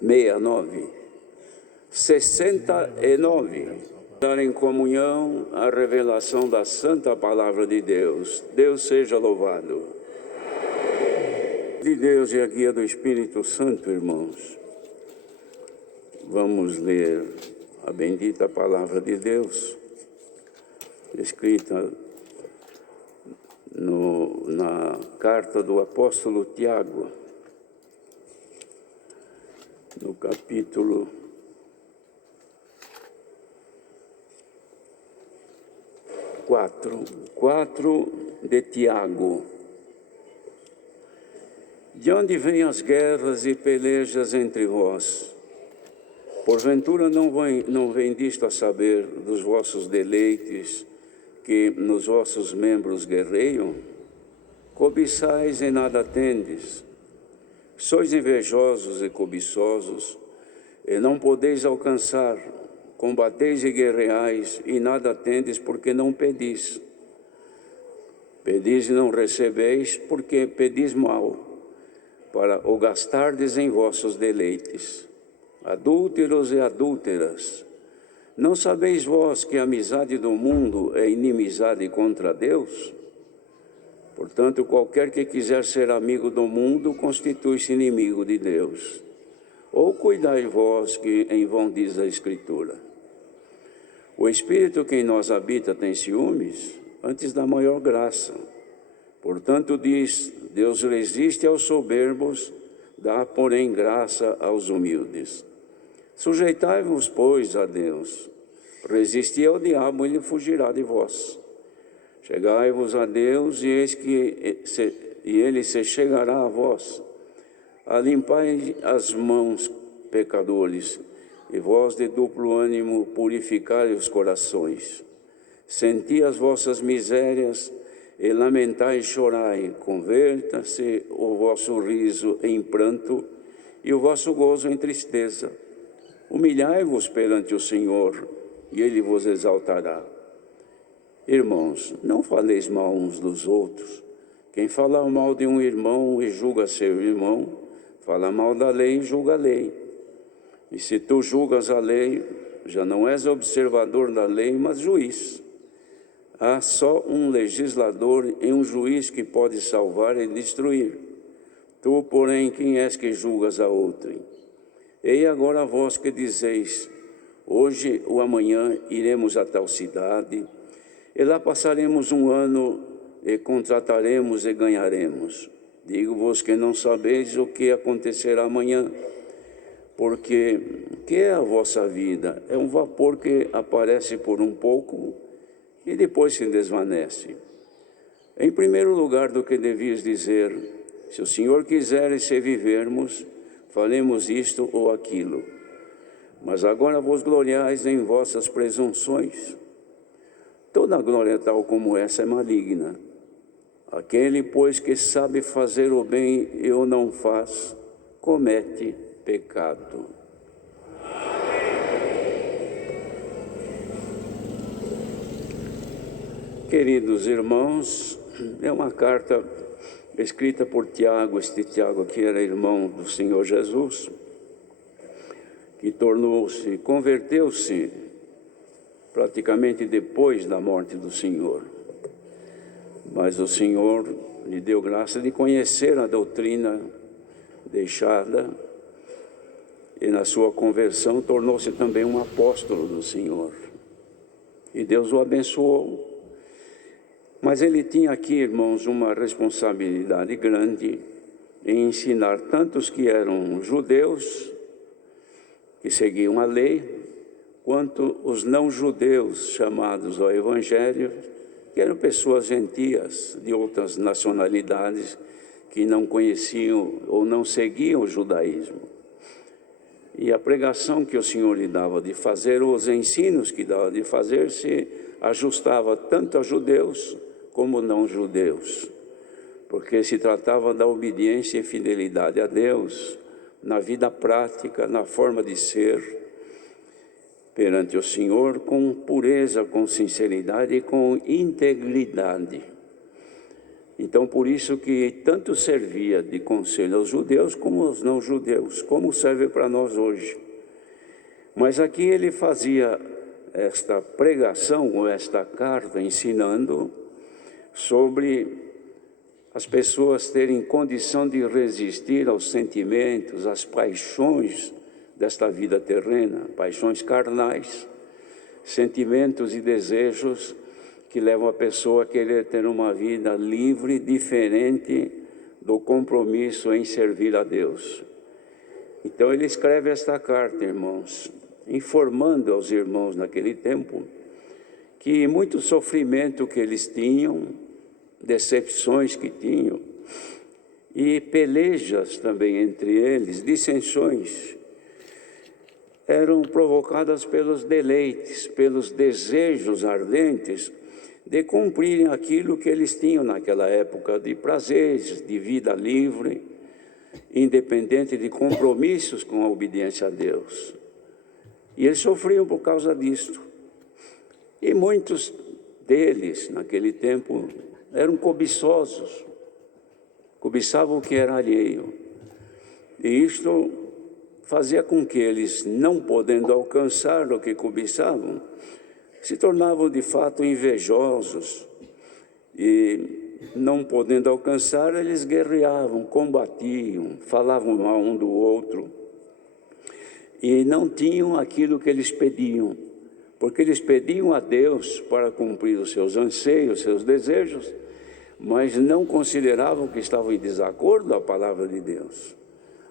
69, 69. Dar em comunhão a revelação da Santa Palavra de Deus. Deus seja louvado. De Deus e a guia do Espírito Santo, irmãos. Vamos ler a bendita Palavra de Deus, escrita na carta do apóstolo Tiago, no capítulo 4 de Tiago. De onde vêm as guerras e pelejas entre vós? Porventura não vem disto a saber dos vossos deleites, que nos vossos membros guerreiam? Cobiçais e nada tendes. Sois invejosos e cobiçosos, e não podeis alcançar. Combateis e guerreais, e nada tendes, porque não pedis. Pedis e não recebeis, porque pedis mal, para o gastardes em vossos deleites. Adúlteros e adúlteras, não sabeis vós que a amizade do mundo é inimizade contra Deus? Portanto, qualquer que quiser ser amigo do mundo, constitui-se inimigo de Deus. Ou cuidai vós que em vão diz a Escritura: o Espírito que em nós habita tem ciúmes, antes da maior graça. Portanto, diz: Deus resiste aos soberbos, dá, porém, graça aos humildes. Sujeitai-vos, pois, a Deus. Resisti ao diabo, ele fugirá de vós. Chegai-vos a Deus, e eis que ele se chegará a vós. Alimpai as mãos, pecadores, e vós de duplo ânimo purificai os corações. Senti as vossas misérias, e lamentai e chorai. Converta-se o vosso riso em pranto, e o vosso gozo em tristeza. Humilhai-vos perante o Senhor, e Ele vos exaltará. Irmãos, não faleis mal uns dos outros. Quem fala mal de um irmão e julga seu irmão, fala mal da lei e julga a lei. E se tu julgas a lei, já não és observador da lei, mas juiz. Há só um legislador e um juiz que pode salvar e destruir. Tu, porém, quem és que julgas a outrem? Ei agora vós que dizeis: hoje ou amanhã iremos a tal cidade, e lá passaremos um ano, e contrataremos e ganharemos. Digo-vos que não sabeis o que acontecerá amanhã, porque que é a vossa vida? É um vapor que aparece por um pouco e depois se desvanece. Em primeiro lugar, do que devias dizer: se o Senhor quiser e se vivermos, faremos isto ou aquilo. Mas agora vos gloriais em vossas presunções. Toda glória tal como essa é maligna. Aquele, pois, que sabe fazer o bem e o não faz, comete pecado. Queridos irmãos, é uma carta escrita por Tiago. Este Tiago aqui era irmão do Senhor Jesus, que converteu-se praticamente depois da morte do Senhor. Mas o Senhor lhe deu graça de conhecer a doutrina deixada, e na sua conversão tornou-se também um apóstolo do Senhor. E Deus o abençoou. Mas ele tinha aqui, irmãos, uma responsabilidade grande em ensinar tantos que eram judeus, que seguiam a lei, quanto os não-judeus chamados ao Evangelho, que eram pessoas gentias de outras nacionalidades que não conheciam ou não seguiam o judaísmo. E a pregação que o Senhor lhe dava de fazer, os ensinos que dava de fazer, se ajustava tanto a judeus como não judeus, porque se tratava da obediência e fidelidade a Deus, na vida prática, na forma de ser, perante o Senhor, com pureza, com sinceridade e com integridade. Então, por isso que tanto servia de conselho aos judeus como aos não-judeus, como serve para nós hoje. Mas aqui ele fazia esta pregação, ou esta carta, ensinando sobre as pessoas terem condição de resistir aos sentimentos, às paixões desta vida terrena, paixões carnais, sentimentos e desejos que levam a pessoa a querer ter uma vida livre, diferente do compromisso em servir a Deus. Então ele escreve esta carta, irmãos, informando aos irmãos naquele tempo que muito sofrimento que eles tinham, decepções que tinham, e pelejas também entre eles, dissensões, eram provocadas pelos deleites, pelos desejos ardentes de cumprirem aquilo que eles tinham naquela época de prazeres, de vida livre, independente de compromissos com a obediência a Deus. E eles sofriam por causa disto. E muitos deles, naquele tempo, eram cobiçosos, cobiçavam o que era alheio. E isto fazia com que eles, não podendo alcançar o que cobiçavam, se tornavam de fato invejosos. E não podendo alcançar, eles guerreavam, combatiam, falavam mal um do outro. E não tinham aquilo que eles pediam, porque eles pediam a Deus para cumprir os seus anseios, seus desejos, mas não consideravam que estavam em desacordo com a palavra de Deus.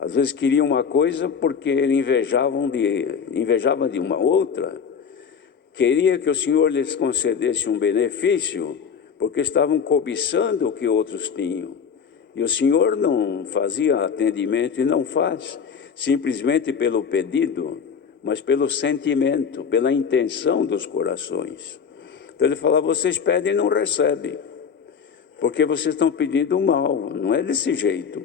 Às vezes queriam uma coisa porque invejavam de uma outra, queria que o Senhor lhes concedesse um benefício, porque estavam cobiçando o que outros tinham. E o Senhor não fazia atendimento e não faz, simplesmente pelo pedido, mas pelo sentimento, pela intenção dos corações. Então ele fala, vocês pedem e não recebem, porque vocês estão pedindo mal, não é desse jeito.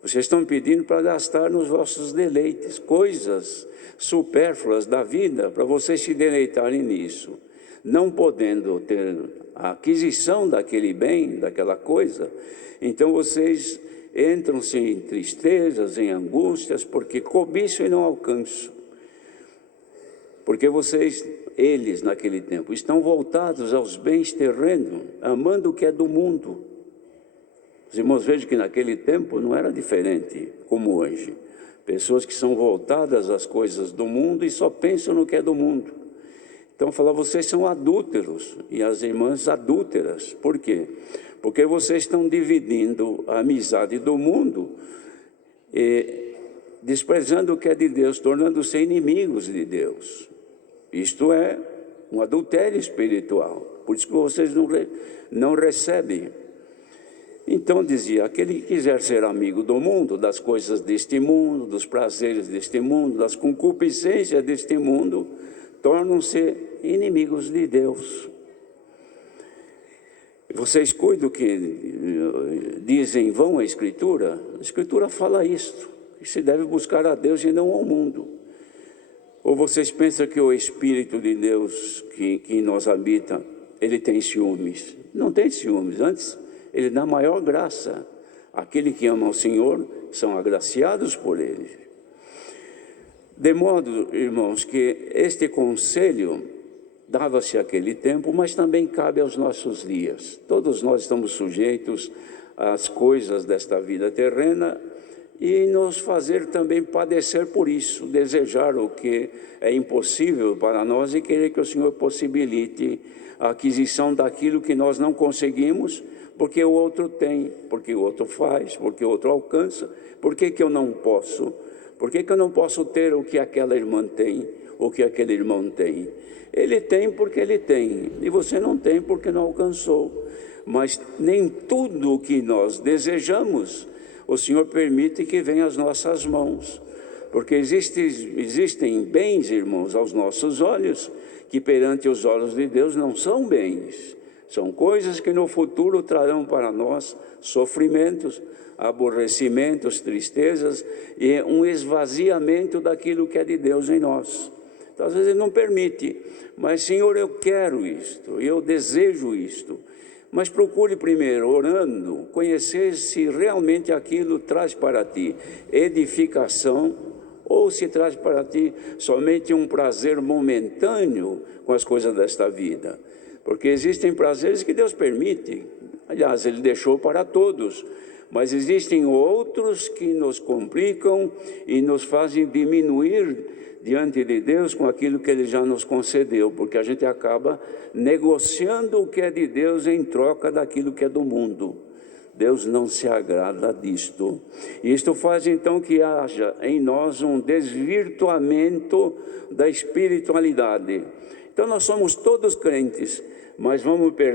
Vocês estão pedindo para gastar nos vossos deleites, coisas supérfluas da vida, para vocês se deleitarem nisso. Não podendo ter a aquisição daquele bem, daquela coisa, então vocês entram-se em tristezas, em angústias, porque cobiçam e não alcançam. Porque eles naquele tempo, estão voltados aos bens terrenos, amando o que é do mundo. Os irmãos vejam que naquele tempo não era diferente como hoje. Pessoas que são voltadas às coisas do mundo e só pensam no que é do mundo. Então fala, vocês são adúlteros e as irmãs adúlteras. Por quê? Porque vocês estão dividindo a amizade do mundo e desprezando o que é de Deus, tornando-se inimigos de Deus. Isto é um adultério espiritual. Por isso que vocês não recebem. Então dizia, aquele que quiser ser amigo do mundo, das coisas deste mundo, dos prazeres deste mundo, das concupiscências deste mundo, tornam-se inimigos de Deus. Vocês cuidam que dizem vão a Escritura fala isto, que se deve buscar a Deus e não ao mundo. Ou vocês pensam que o Espírito de Deus que em nós habita, ele tem ciúmes? Não tem ciúmes, antes ele dá maior graça. Aquele que ama o Senhor são agraciados por ele. De modo, irmãos, que este conselho dava-se àquele tempo, mas também cabe aos nossos dias. Todos nós estamos sujeitos às coisas desta vida terrena e nos fazer também padecer por isso, desejar o que é impossível para nós e querer que o Senhor possibilite a aquisição daquilo que nós não conseguimos, porque o outro tem, porque o outro faz, porque o outro alcança. Por que eu não posso? Por que eu não posso ter o que aquela irmã tem, ou que aquele irmão tem? Ele tem porque ele tem, e você não tem porque não alcançou. Mas nem tudo o que nós desejamos, o Senhor permite que venha às nossas mãos. Porque existem bens, irmãos, aos nossos olhos, que perante os olhos de Deus não são bens. São coisas que no futuro trarão para nós sofrimentos, aborrecimentos, tristezas e um esvaziamento daquilo que é de Deus em nós. Então, às vezes ele não permite, mas Senhor, eu quero isto, eu desejo isto, Mas procure primeiro, orando, conhecer se realmente aquilo traz para ti edificação ou se traz para ti somente um prazer momentâneo com as coisas desta vida. Porque existem prazeres que Deus permite, aliás, Ele deixou para todos, mas existem outros que nos complicam e nos fazem diminuir diante de Deus com aquilo que Ele já nos concedeu, porque a gente acaba negociando o que é de Deus em troca daquilo que é do mundo. Deus não se agrada disto. E isto faz então que haja em nós um desvirtuamento da espiritualidade. Então nós somos todos crentes, mas vamos perder